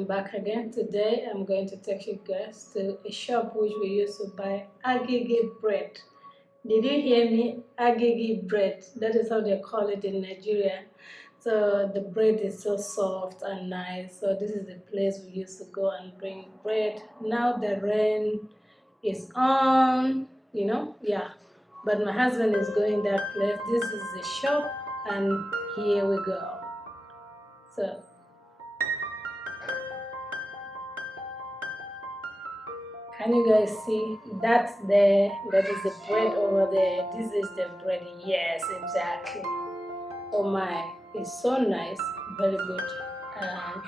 I'm back again. Today I'm going to take you guys to a shop which we used to buy agin bread. Did you hear me? Agin bread. That is how they call it in Nigeria. So the bread is so soft and nice. So this is the place we used to go and bring bread. Now the rain is on, yeah. But my husband is going that place. This is the shop and here we go. So can you guys see? That's there. That is the bread over there. This is the bread. Yes, exactly. Oh my, it's so nice. Very good. Um,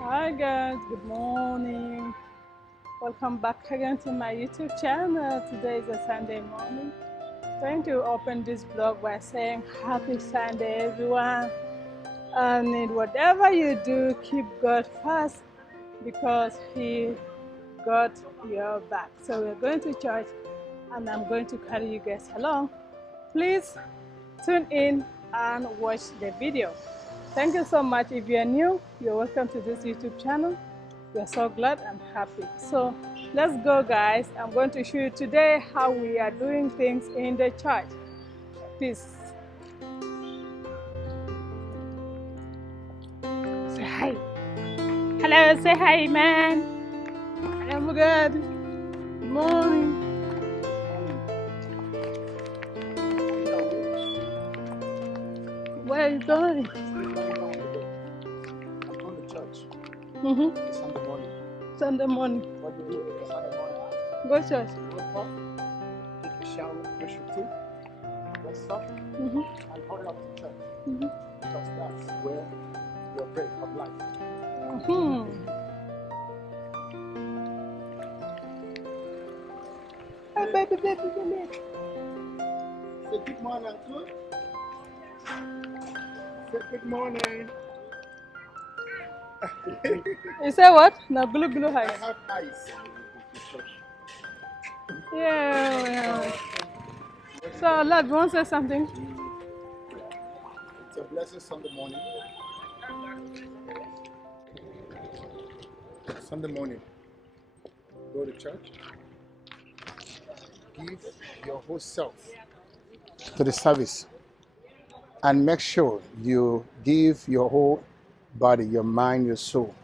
Hi guys, good morning. Welcome back again to my YouTube channel. Today is a Sunday morning. Going to open this vlog by saying happy Sunday everyone. And whatever you do, keep God first because He got your back. So we're going to church and I'm going to carry you guys along. Please tune in and watch the video. Thank you so much. If you're new, you're welcome to this YouTube channel. We're so glad and happy. So let's go guys. I'm going to show you today how we are doing things in the church. Peace. Say hi. Hello, say hi, man. I'm good. Good morning. Where are you going? I'm going to church. It's Sunday morning. Sunday morning. What do you do Sunday morning? Go church. Wake up, take a shower, brush your teeth, dress up, and hurry up to church. Because that's where your bread of life. Hey, baby. Say good morning, uncle. Say good morning. You say what? No, glue I eyes. have eyes. Yeah. So, Lord, you want to say something? It's a blessed Sunday morning. Sunday morning, go to church. Give your whole self to the service. And make sure you give your whole body, your mind, your soul.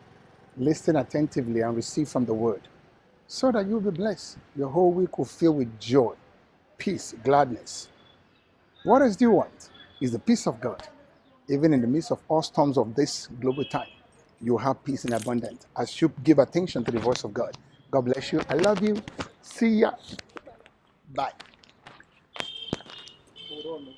Listen attentively and receive from the word so that you'll be blessed. Your whole week will fill with joy, peace, gladness. What else do you want? Is the peace of God. Even in the midst of all storms of this global time, you have peace in abundance as you give attention to the voice of God. God bless you. I love you. See ya. Bye. Hold on.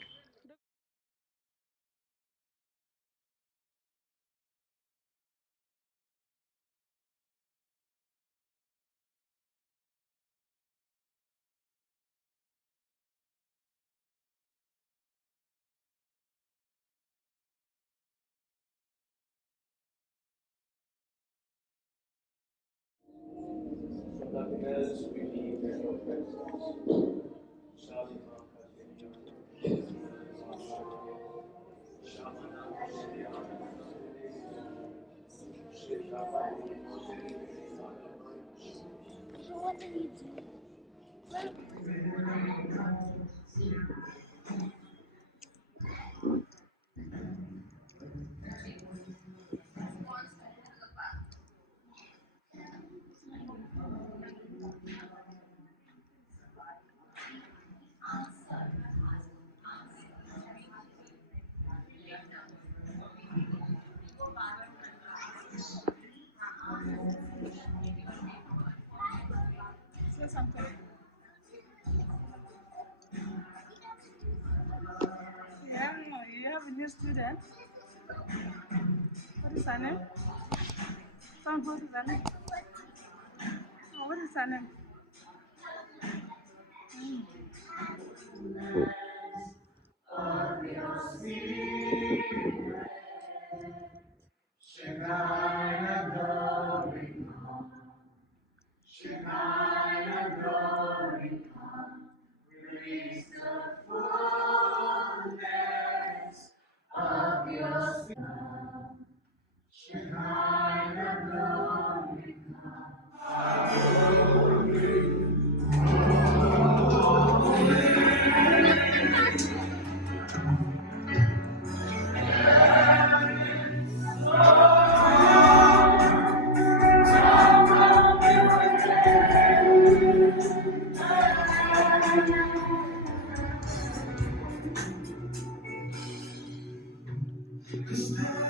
As we need in your presence, Shali Say something. Yeah, you have a new student. What is her name? Tom, what is her name? Oh, what is her name? stand.